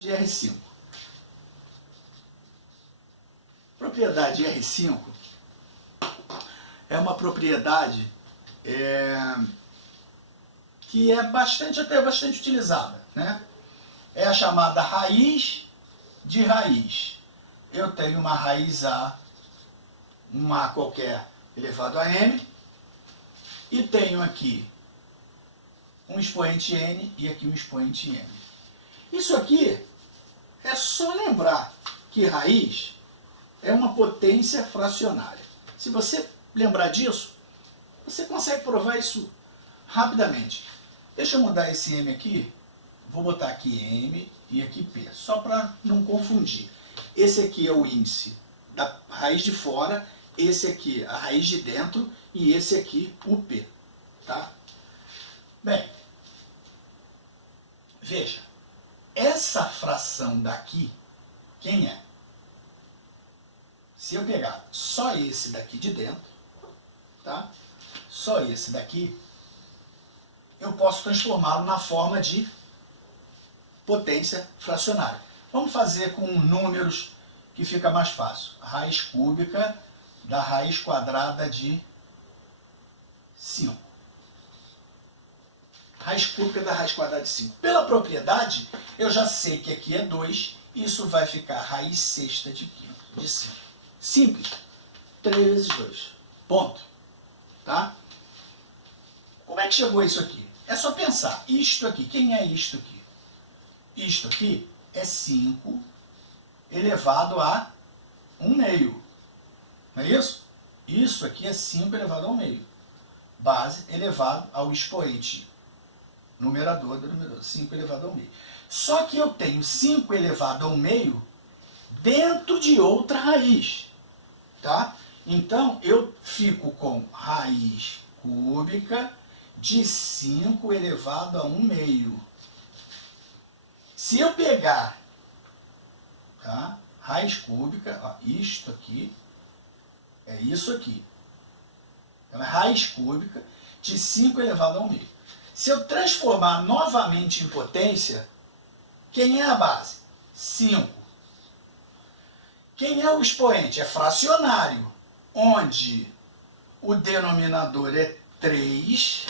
de R5. Propriedade R5 é uma propriedade que é até bastante utilizada, né? É a chamada raiz de raiz. Eu tenho uma raiz A, um A qualquer elevado a n, e tenho aqui um expoente n e aqui um expoente n. Isso aqui é só lembrar que raiz é uma potência fracionária. Se você lembrar disso, você consegue provar isso rapidamente. Deixa eu mudar esse m aqui, vou botar aqui m e aqui p, só para não confundir. Esse aqui é o índice da raiz de fora, esse aqui a raiz de dentro e esse aqui o p. Tá? Bem, veja, essa fração daqui, quem é? Se eu pegar só esse daqui de dentro, tá? Só esse daqui, eu posso transformá-lo na forma de potência fracionária. Vamos fazer com números que fica mais fácil. A raiz cúbica da raiz quadrada de 5. Raiz cúbica da raiz quadrada de 5. Pela propriedade, eu já sei que aqui é 2, e isso vai ficar raiz sexta de 5. Simples. 3 vezes 2. Ponto. Tá? Como é que chegou isso aqui? É só pensar. Isto aqui, quem é isto aqui? Isto aqui é 5 elevado a 1 meio. Não é isso? Isso aqui é 5 elevado a 1 meio. Base elevado ao expoente numerador do numerador. 5 elevado a 1 meio. Só que eu tenho 5 elevado a 1 meio dentro de outra raiz. Tá? Então, eu fico com raiz cúbica de 5 elevado a 1 meio. Se eu pegar, tá? Raiz cúbica, ó, isto aqui, é isso aqui. Então, é raiz cúbica de 5 elevado a 1 meio. Se eu transformar novamente em potência, quem é a base? 5. Quem é o expoente? É fracionário, onde o denominador é 3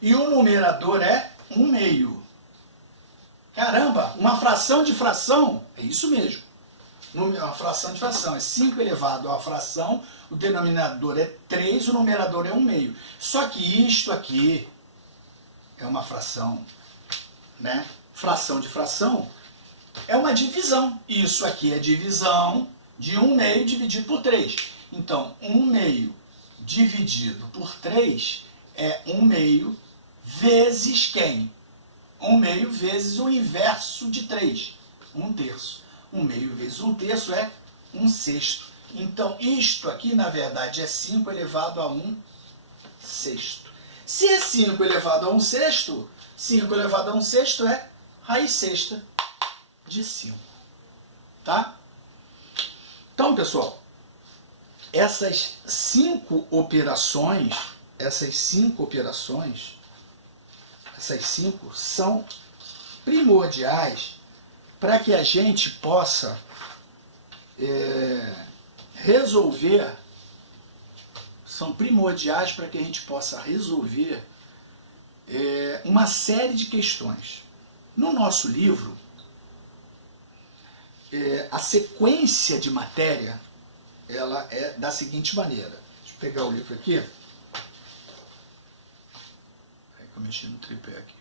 e o numerador é 1 meio. Caramba, uma fração de fração, é isso mesmo. Uma fração de fração é 5 elevado a fração, o denominador é 3, o numerador é 1 meio. Só que isto aqui é uma fração, né? Fração de fração é uma divisão. Isso aqui é divisão de 1 meio dividido por 3. Então, 1 meio dividido por 3 é 1 meio vezes quem? 1 meio vezes o inverso de 3, 1 terço. 1 meio vezes 1 terço é 1 sexto. Então, isto aqui, na verdade, é 5 elevado a 1 sexto. Se é 5 elevado a 1 sexto, 5 elevado a 1 sexto é raiz sexta de 5. Tá? Então, pessoal, essas 5 operações, essas 5 são primordiais para que a gente possa resolver uma série de questões. No nosso livro, a sequência de matéria ela é da seguinte maneira. Deixa eu pegar o livro aqui. Eu mexi no tripé aqui.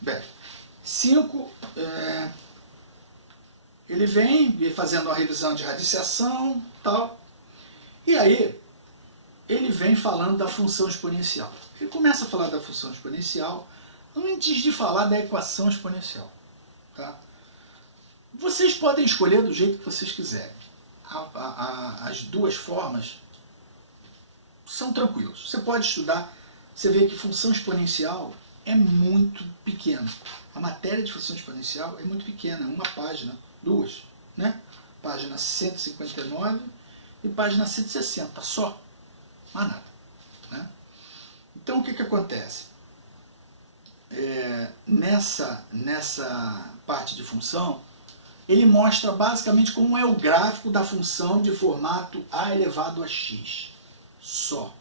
Bem, 5, ele vem fazendo uma revisão de radiciação, tal, e aí ele vem falando da função exponencial. Ele começa a falar da função exponencial antes de falar da equação exponencial. Tá? Vocês podem escolher do jeito que vocês quiserem. As duas formas são tranquilas. Você pode estudar, você vê que função exponencial é muito pequena. A matéria de função exponencial é muito pequena, uma página, 2, né? Página 159 e página 160, só. Mais nada. Né? Então, o que acontece? nessa parte de função, ele mostra basicamente como é o gráfico da função de formato a elevado a x. Só.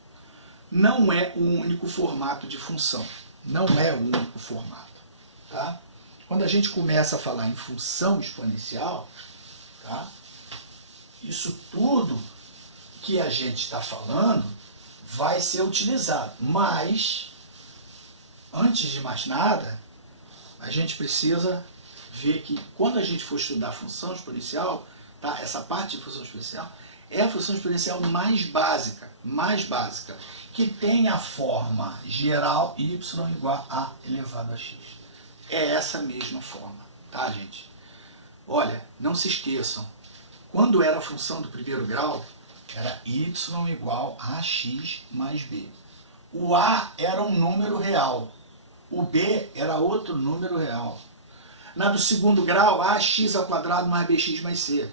Não é o único formato de função. Não é o único formato. Tá? Quando a gente começa a falar em função exponencial, tá? Isso tudo que a gente está falando vai ser utilizado. Mas, antes de mais nada, a gente precisa ver que quando a gente for estudar função exponencial, tá? Essa parte de função exponencial é a função exponencial mais básica, que tem a forma geral y igual a elevado a x. É essa mesma forma, tá, gente? Olha, não se esqueçam, quando era a função do primeiro grau, era y igual a x mais b. O a era um número real, o b era outro número real. Na do segundo grau, ax ao quadrado mais bx mais c.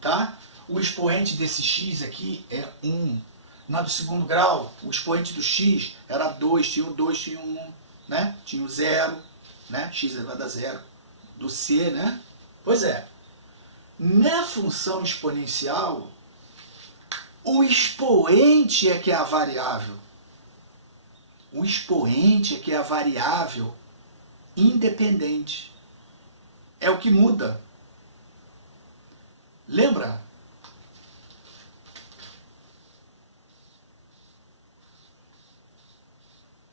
Tá? O expoente desse x aqui é 1. Na do segundo grau, o expoente do x era 2, tinha o 2, tinha o 1, né? Tinha o 0, né? X elevado a 0. Do c, né? Pois é. Na função exponencial, o expoente é que é a variável. O expoente é que é a variável independente. É o que muda. Lembra?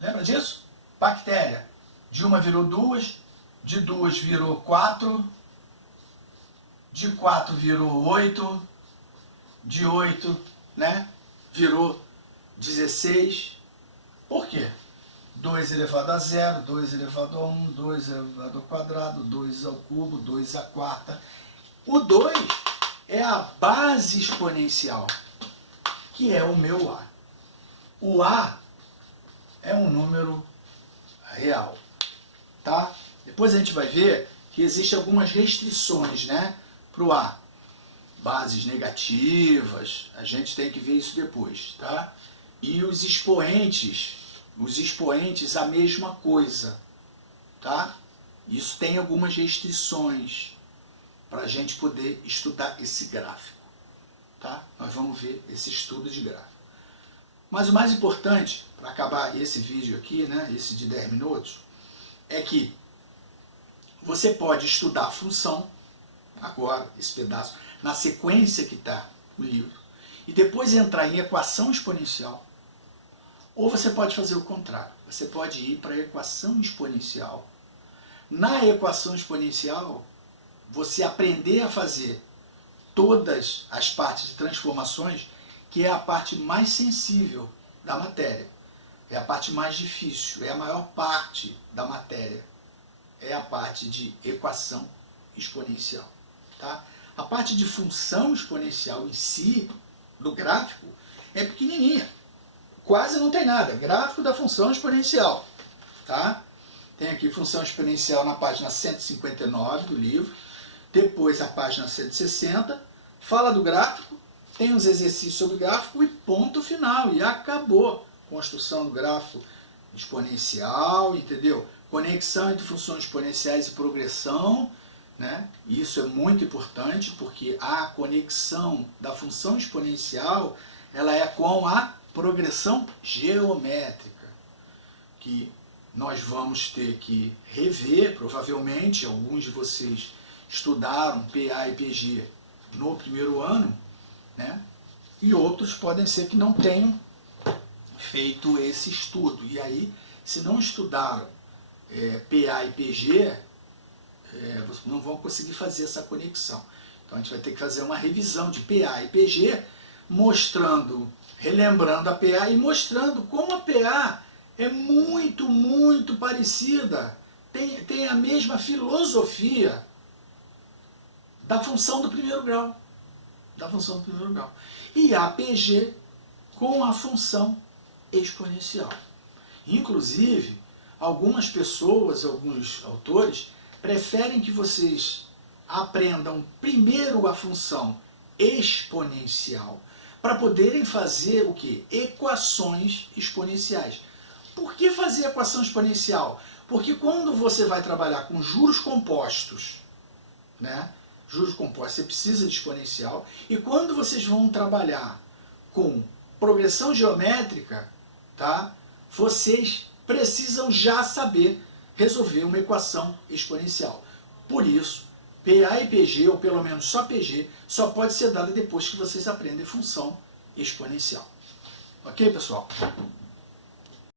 Lembra disso? Bactéria. De uma virou 2, de 2 virou 4, de 4 virou 8, de 8, né, virou 16. Por quê? 2 elevado a 0, 2 elevado a 1, 2 elevado ao quadrado, 2 ao cubo, 2 à quarta. O 2 é a base exponencial, que é o meu A. O A é um número real, tá? Depois a gente vai ver que existem algumas restrições, né, para o A. Bases negativas, a gente tem que ver isso depois, tá? E os expoentes a mesma coisa, tá? Isso tem algumas restrições para a gente poder estudar esse gráfico, tá? Nós vamos ver esse estudo de gráfico. Mas o mais importante, para acabar esse vídeo aqui, né, esse de 10 minutos, é que você pode estudar a função, agora, esse pedaço, na sequência que está no livro, e depois entrar em equação exponencial. Ou você pode fazer o contrário, você pode ir para a equação exponencial. Na equação exponencial, você aprender a fazer todas as partes de transformações, que é a parte mais sensível da matéria. É a parte mais difícil, é a maior parte da matéria. É a parte de equação exponencial. Tá? A parte de função exponencial em si, do gráfico, é pequenininha. Quase não tem nada. Gráfico da função exponencial. Tá? Tem aqui função exponencial na página 159 do livro. Depois a página 160. Fala do gráfico. Tem uns exercícios sobre gráfico e ponto final. E acabou. Construção do gráfico exponencial, entendeu? Conexão entre funções exponenciais e progressão. Né? Isso é muito importante porque a conexão da função exponencial ela é com a progressão geométrica, que nós vamos ter que rever, provavelmente, alguns de vocês estudaram PA e PG no primeiro ano, né? E outros podem ser que não tenham feito esse estudo. E aí, se não estudaram PA e PG, não vão conseguir fazer essa conexão. Então a gente vai ter que fazer uma revisão de PA e PG, relembrando a PA e mostrando como a PA é muito, muito parecida, tem a mesma filosofia da função do primeiro grau. E a PG com a função exponencial. Inclusive, algumas pessoas, alguns autores, preferem que vocês aprendam primeiro a função exponencial para poderem fazer o quê? Equações exponenciais. Por que fazer equação exponencial? Porque quando você vai trabalhar com juros compostos, né? Juros compostos, você precisa de exponencial. E quando vocês vão trabalhar com progressão geométrica, tá? Vocês precisam já saber resolver uma equação exponencial. Por isso, PA e PG, ou pelo menos só PG, só pode ser dada depois que vocês aprendem função exponencial. Ok, pessoal?